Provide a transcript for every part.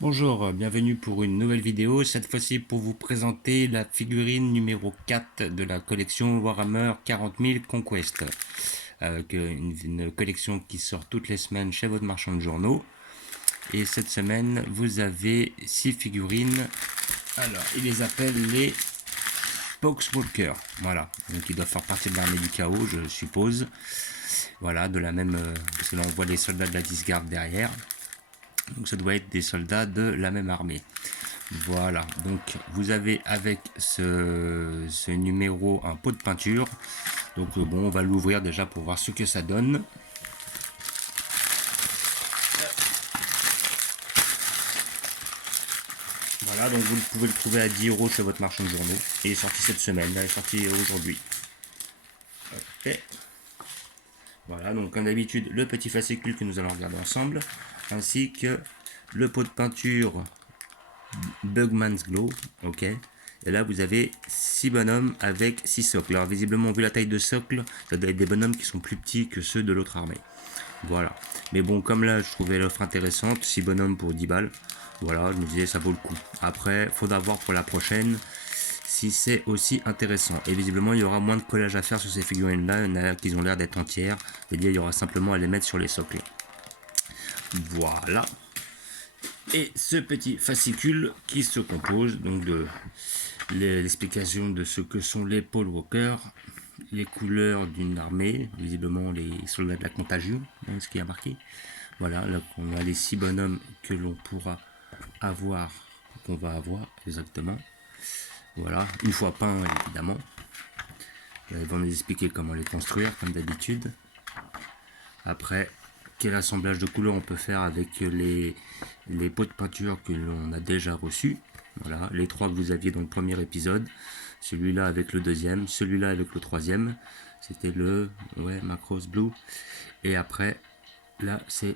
Bonjour, bienvenue pour une nouvelle vidéo, cette fois-ci pour vous présenter la figurine numéro 4 de la collection Warhammer 40 000 Conquest, avec une collection qui sort toutes les semaines chez votre marchand de journaux. Et cette semaine, vous avez 6 figurines, alors ils les appellent les Poxwalker, voilà, donc ils doivent faire partie de l'armée du chaos, je suppose. Voilà, de la même, parce que là on voit les soldats de la disgarde derrière. Donc ça doit être des soldats de la même armée. Voilà, donc vous avez avec ce numéro un pot de peinture. Donc bon, on va l'ouvrir déjà pour voir ce que ça donne. Voilà, donc vous pouvez le trouver à 10 € chez votre marchand de journaux. Il est sorti cette semaine, il est sorti aujourd'hui. Ok. Voilà, donc comme d'habitude, le petit fascicule que nous allons regarder ensemble, ainsi que le pot de peinture Bugman's Glow, ok. Et là, vous avez 6 bonhommes avec 6 socles. Alors, visiblement, vu la taille de socle, ça doit être des bonhommes qui sont plus petits que ceux de l'autre armée. Voilà. Mais bon, comme là, je trouvais l'offre intéressante, 6 bonhommes pour 10 balles. Voilà, je me disais, ça vaut le coup. Après, faudra voir pour la prochaine si c'est aussi intéressant. Et visiblement, il y aura moins de collage à faire sur ces figurines-là. Il y en a qui ont l'air d'être entières. C'est-à-dire, il y aura simplement à les mettre sur les socles. Voilà. Et ce petit fascicule qui se compose donc de l'explication de ce que sont les Paul Walker, les couleurs d'une armée, visiblement les soldats de la contagion, hein, ce qui a marqué. Voilà, là on a les 6 bonhommes que l'on pourra avoir, qu'on va avoir exactement. Voilà, une fois peints évidemment. Ils vont nous expliquer comment les construire comme d'habitude. Après, quel assemblage de couleurs on peut faire avec les pots de peinture que l'on a déjà reçus. Voilà, les 3 que vous aviez dans le premier épisode, celui-là avec le deuxième, celui-là avec le troisième, c'était le Macross Blue. Et après, là c'est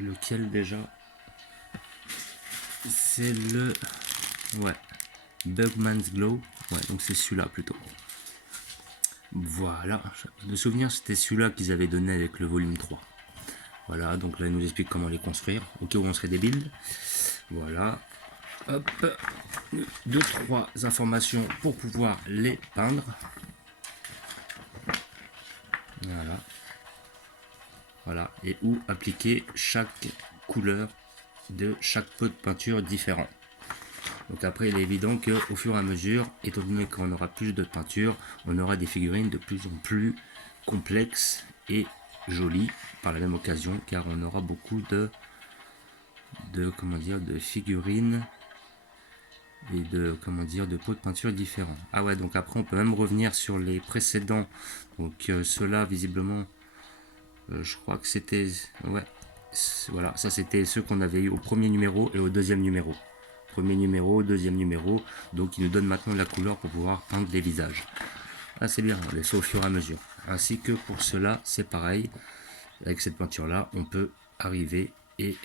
lequel déjà? C'est le Bugman's Glow, donc c'est celui-là plutôt. Voilà, de souvenir c'était celui-là qu'ils avaient donné avec le volume 3. Voilà, donc là il nous explique comment les construire, au cas où on serait débile. Voilà, hop, 2-3 informations pour pouvoir les peindre. Voilà. Voilà, et où appliquer chaque couleur de chaque pot de peinture différent. Donc après, il est évident qu'au fur et à mesure, étant donné qu'on aura plus de peinture, on aura des figurines de plus en plus complexes et jolies par la même occasion, car on aura beaucoup de figurines et de pots de peinture différents. Ah ouais, donc après on peut même revenir sur les précédents. Donc ceux-là visiblement, je crois que c'était, voilà, ça c'était ceux qu'on avait eu au premier numéro et au deuxième numéro. Premier numéro, deuxième numéro, donc il nous donne maintenant la couleur pour pouvoir peindre les visages. Ah c'est bien, on les fait au fur et à mesure. Ainsi que pour cela, c'est pareil. Avec cette peinture là, on peut arriver et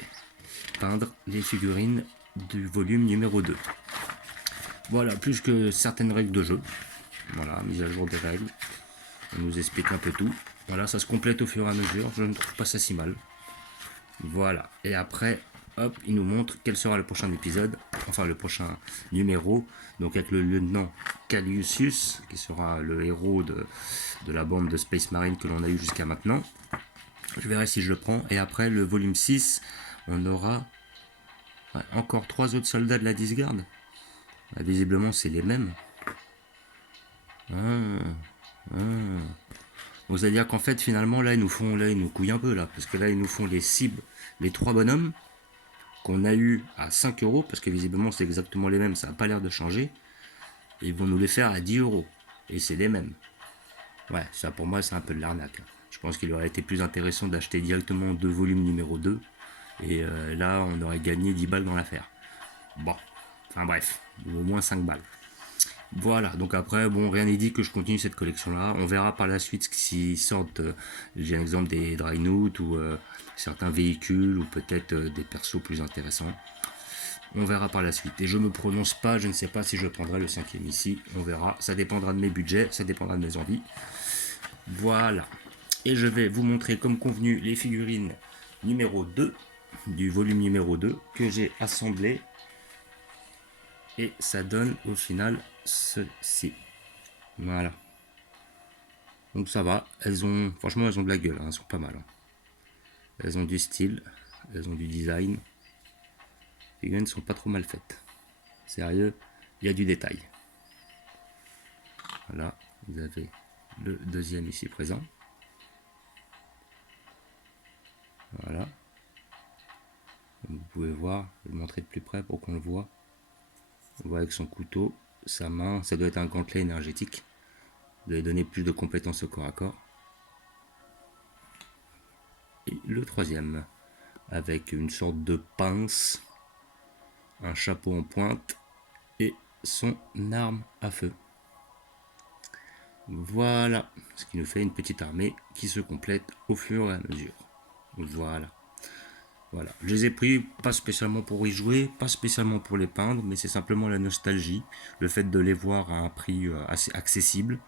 peindre les figurines du volume numéro 2. Voilà, plus que certaines règles de jeu. Voilà, mise à jour des règles. On nous explique un peu tout. Voilà, ça se complète au fur et à mesure. Je ne trouve pas ça si mal. Voilà. Et après, hop, il nous montre quel sera le prochain épisode. Enfin, le prochain numéro. Donc avec le lieutenant Calusius, qui sera le héros de la bande de Space Marine que l'on a eu jusqu'à maintenant. Je verrai si je le prends. Et après, le volume 6, on aura encore 3 autres soldats de la disgarde. Visiblement, c'est les mêmes. Donc c'est-à-dire qu'en fait, finalement, là, ils nous couillent un peu, là. Parce que là, ils nous font les cibles, les 3 bonhommes qu'on a eu à 5 €, parce que visiblement, c'est exactement les mêmes, ça n'a pas l'air de changer. Et ils vont nous les faire à 10 €. Et c'est les mêmes. Ouais, ça pour moi, c'est un peu de l'arnaque. Je pense qu'il aurait été plus intéressant d'acheter directement 2 volumes numéro 2. Et là, on aurait gagné 10 balles dans l'affaire. Bon, enfin bref, au moins 5 balles. Voilà, donc après, bon, rien n'est dit que je continue cette collection-là. On verra par la suite s'ils sortent, j'ai un exemple des Dreadnought ou certains véhicules ou peut-être des persos plus intéressants. On verra par la suite. Et je me prononce pas, je ne sais pas si je prendrai le 5e ici. On verra, ça dépendra de mes budgets, ça dépendra de mes envies. Voilà. Et je vais vous montrer comme convenu les figurines numéro 2. du volume numéro 2 que j'ai assemblé. Et ça donne au final ceci. Voilà. Donc ça va. Franchement, elles ont de la gueule. Hein, elles sont pas mal. Hein. Elles ont du style. Elles ont du design. Les figurines sont pas trop mal faites. Sérieux, il y a du détail. Voilà. Vous avez le deuxième ici présent. Voilà. Donc vous pouvez voir. Je vais le montrer de plus près pour qu'on le voit. On voit avec son couteau, sa main. Ça doit être un gantelet énergétique. Vous allez donner plus de compétences au corps à corps. Et le troisième, avec une sorte de pince, un chapeau en pointe et son arme à feu. Voilà, ce qui nous fait une petite armée qui se complète au fur et à mesure. Voilà. Voilà. Je les ai pris pas spécialement pour y jouer, pas spécialement pour les peindre, mais c'est simplement la nostalgie, le fait de les voir à un prix assez accessible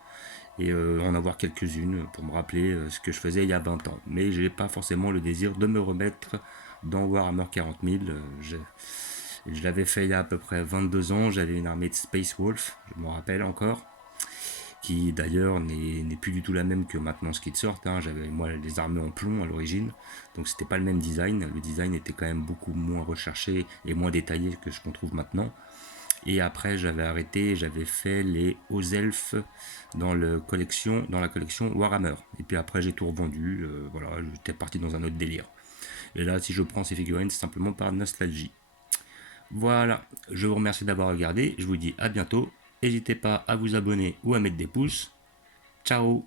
et en avoir quelques-unes pour me rappeler ce que je faisais il y a 20 ans. Mais je n'ai pas forcément le désir de me remettre dans Warhammer 40 000. Je l'avais fait il y a à peu près 22 ans, j'avais une armée de Space Wolf, je me rappelle encore, qui d'ailleurs n'est plus du tout la même que maintenant ce qui sort. Hein. J'avais moi les armées en plomb à l'origine, donc c'était pas le même design. Le design était quand même beaucoup moins recherché et moins détaillé que ce qu'on trouve maintenant. Et après j'avais arrêté, j'avais fait les hauts elfes dans la collection Warhammer. Et puis après j'ai tout revendu, voilà, j'étais parti dans un autre délire. Et là si je prends ces figurines c'est simplement par nostalgie. Voilà, je vous remercie d'avoir regardé, je vous dis à bientôt. N'hésitez pas à vous abonner ou à mettre des pouces. Ciao.